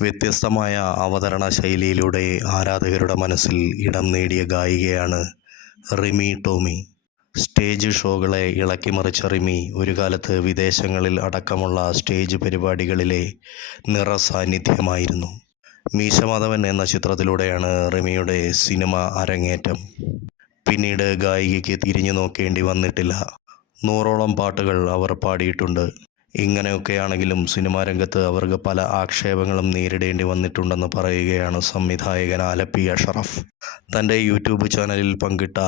വ്യത്യസ്തമായ അവതരണ ശൈലിയിലൂടെ ആരാധകരുടെ മനസ്സിൽ ഇടം നേടിയ ഗായികയാണ് റിമി ടോമി. സ്റ്റേജ് ഷോകളെ ഇളക്കിമറിച്ച റിമി ഒരു കാലത്ത് വിദേശങ്ങളിൽ അടക്കമുള്ള സ്റ്റേജ് പരിപാടികളിലെ നിറസാന്നിധ്യമായിരുന്നു. മീശമാധവൻ എന്ന ചിത്രത്തിലൂടെയാണ് റിമിയുടെ സിനിമ അരങ്ങേറ്റം. പിന്നീട് ഗായികയ്ക്ക് തിരിഞ്ഞു നോക്കേണ്ടി വന്നിട്ടില്ല. നൂറോളം പാട്ടുകൾ അവർ പാടിയിട്ടുണ്ട്. ഇങ്ങനെയൊക്കെയാണെങ്കിലും സിനിമാ രംഗത്ത് അവർക്ക് പല ആക്ഷേപങ്ങളും നേരിടേണ്ടി വന്നിട്ടുണ്ടെന്ന് പറയുകയാണ് സംവിധായകൻ ആലപ്പി അഷറഫ്. തന്റെ യൂട്യൂബ് ചാനലിൽ പങ്കിട്ട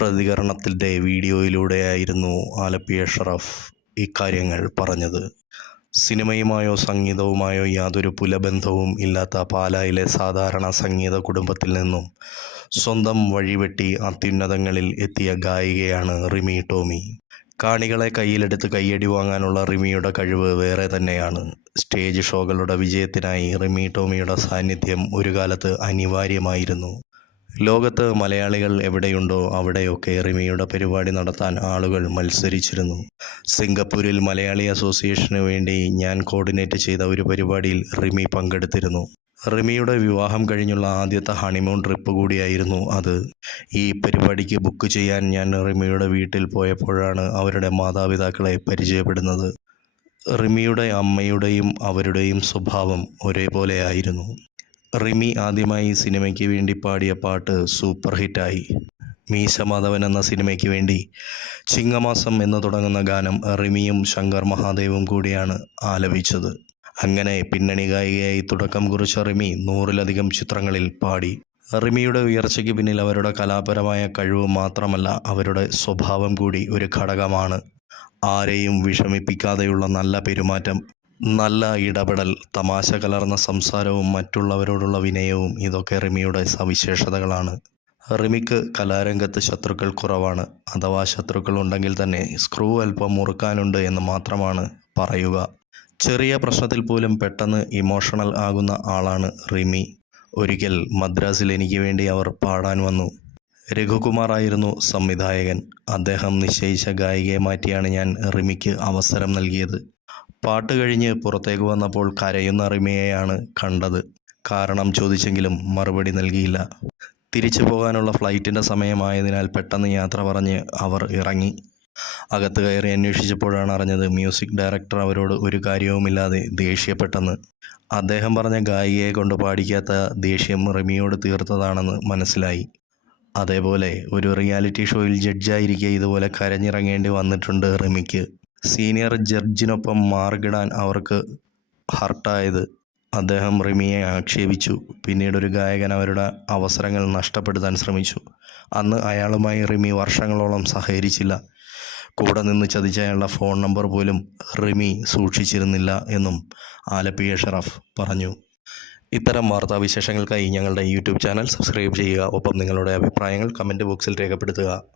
പ്രതികരണത്തിന്റെ വീഡിയോയിലൂടെയായിരുന്നു ആലപ്പി അഷറഫ് ഇക്കാര്യങ്ങൾ പറഞ്ഞത്. സിനിമയുമായോ സംഗീതവുമായോ യാതൊരു പുലബന്ധവും ഇല്ലാത്ത പാലായിലെ സാധാരണ സംഗീത കുടുംബത്തിൽ നിന്നും സ്വന്തം വഴിവെട്ടി അത്യുന്നതങ്ങളിൽ എത്തിയ ഗായികയാണ് റിമി ടോമി. കാണികളെ കയ്യിലെടുത്ത് കയ്യടി വാങ്ങാനുള്ള റിമിയുടെ കഴിവ് വേറെ തന്നെയാണ്. സ്റ്റേജ് ഷോകളുടെ വിജയത്തിനായി റിമി ടോമിയുടെ സാന്നിധ്യം ഒരു കാലത്ത് അനിവാര്യമായിരുന്നു. ലോകത്ത് മലയാളികൾ എവിടെയുണ്ടോ അവിടെയൊക്കെ റിമിയുടെ പരിപാടി നടത്താൻ ആളുകൾ മത്സരിച്ചിരുന്നു. സിംഗപ്പൂരിൽ മലയാളി അസോസിയേഷന് വേണ്ടി ഞാൻ കോർഡിനേറ്റ് ചെയ്ത ഒരു പരിപാടിയിൽ റിമി പങ്കെടുത്തിരുന്നു. റിമിയുടെ വിവാഹം കഴിഞ്ഞുള്ള ആദ്യത്തെ ഹണിമൂൺ ട്രിപ്പ് കൂടിയായിരുന്നു അത്. ഈ പരിപാടിക്ക് ബുക്ക് ചെയ്യാൻ ഞാൻ റിമിയുടെ വീട്ടിൽ പോയപ്പോഴാണ് അവരുടെ മാതാപിതാക്കളെ പരിചയപ്പെടുന്നത്. റിമിയുടെ അമ്മയുടെയും അവരുടെയും സ്വഭാവം ഒരേപോലെ ആയിരുന്നു. റിമി ആദ്യമായി സിനിമയ്ക്ക് വേണ്ടി പാടിയ പാട്ട് സൂപ്പർ ഹിറ്റായി. മീശ മാധവൻ എന്ന സിനിമയ്ക്ക് വേണ്ടി ചിങ്ങമാസം എന്ന് തുടങ്ങുന്ന ഗാനം റിമിയും ശങ്കർ മഹാദേവും കൂടിയാണ് ആലപിച്ചത്. അങ്ങനെ പിന്നണി ഗായികയായി തുടക്കം കുറിച്ച റിമി നൂറിലധികം ചിത്രങ്ങളിൽ പാടി. റിമിയുടെ ഉയർച്ചയ്ക്ക് പിന്നിൽ അവരുടെ കലാപരമായ കഴിവ് മാത്രമല്ല അവരുടെ സ്വഭാവം കൂടി ഒരു ഘടകമാണ്. ആരെയും വിഷമിപ്പിക്കാതെയുള്ള നല്ല പെരുമാറ്റം നല്ല ഇടപെടൽ തമാശ കലർന്ന സംസാരവും മറ്റുള്ളവരോടുള്ള വിനയവും ഇതൊക്കെ റിമിയുടെ സവിശേഷതകളാണ്. റിമിക്ക് കലാരംഗത്ത് ശത്രുക്കൾ കുറവാണ്. അഥവാ ശത്രുക്കൾ ഉണ്ടെങ്കിൽ തന്നെ സ്ക്രൂ അല്പം മുറുക്കാനുണ്ട് എന്ന് മാത്രമാണ് പറയുക. ചെറിയ പ്രശ്നത്തിൽ പോലും പെട്ടെന്ന് ഇമോഷണൽ ആകുന്ന ആളാണ് റിമി. ഒരിക്കൽ മദ്രാസിൽ എനിക്ക് വേണ്ടി അവർ പാടാൻ വന്നു. രഘുകുമാർ ആയിരുന്നു സംവിധായകൻ. അദ്ദേഹം നിശ്ചയിച്ച ഗായികയെ മാറ്റിയാണ് ഞാൻ റിമിക്ക് അവസരം നൽകിയത്. പാട്ട് കഴിഞ്ഞ് പുറത്തേക്ക് വന്നപ്പോൾ കരയുന്ന റിമിയെയാണ് കണ്ടത്. കാരണം ചോദിച്ചെങ്കിലും മറുപടി നൽകിയില്ല. തിരിച്ചു പോകാനുള്ള ഫ്ലൈറ്റിന്റെ സമയമായതിനാൽ പെട്ടെന്ന് യാത്ര പറഞ്ഞ് അവർ ഇറങ്ങി. അകത്ത് കയറി അന്വേഷിച്ചപ്പോഴാണ് അറിഞ്ഞത് മ്യൂസിക് ഡയറക്ടർ അവരോട് ഒരു കാര്യവുമില്ലാതെ ദേഷ്യപ്പെട്ടെന്ന്. അദ്ദേഹം പറഞ്ഞ ഗായികയെ കൊണ്ട് പാടിക്കാത്ത ദേഷ്യം റിമിയോട് തീർത്തതാണെന്ന് മനസ്സിലായി. അതേപോലെ ഒരു റിയാലിറ്റി ഷോയിൽ ജഡ്ജായിരിക്കെ ഇതുപോലെ കരഞ്ഞിറങ്ങേണ്ടി വന്നിട്ടുണ്ട് റിമിക്ക്. സീനിയർ ജഡ്ജിനൊപ്പം മാർഗിടാൻ അവർക്ക് ഹർട്ടായത്. അദ്ദേഹം റിമിയെ ആക്ഷേപിച്ചു. പിന്നീട് ഒരു ഗായകൻ അവരുടെ അവസരങ്ങൾ നഷ്ടപ്പെടുത്താൻ ശ്രമിച്ചു. അന്ന് അയാളുമായി റിമി വർഷങ്ങളോളം സഹകരിച്ചില്ല. കൂടെ നിന്ന് ചതിച്ച അയാളുടെ ഫോൺ നമ്പർ പോലും റിമി സൂക്ഷിച്ചിരുന്നില്ല എന്നും ആലപ്പിയ ഷറഫ് പറഞ്ഞു. ഇത്തരം വാർത്താവിശേഷങ്ങൾക്കായി ഞങ്ങളുടെ യൂട്യൂബ് ചാനൽ സബ്സ്ക്രൈബ് ചെയ്യുക. ഒപ്പം നിങ്ങളുടെ അഭിപ്രായങ്ങൾ കമന്റ് ബോക്സിൽ രേഖപ്പെടുത്തുക.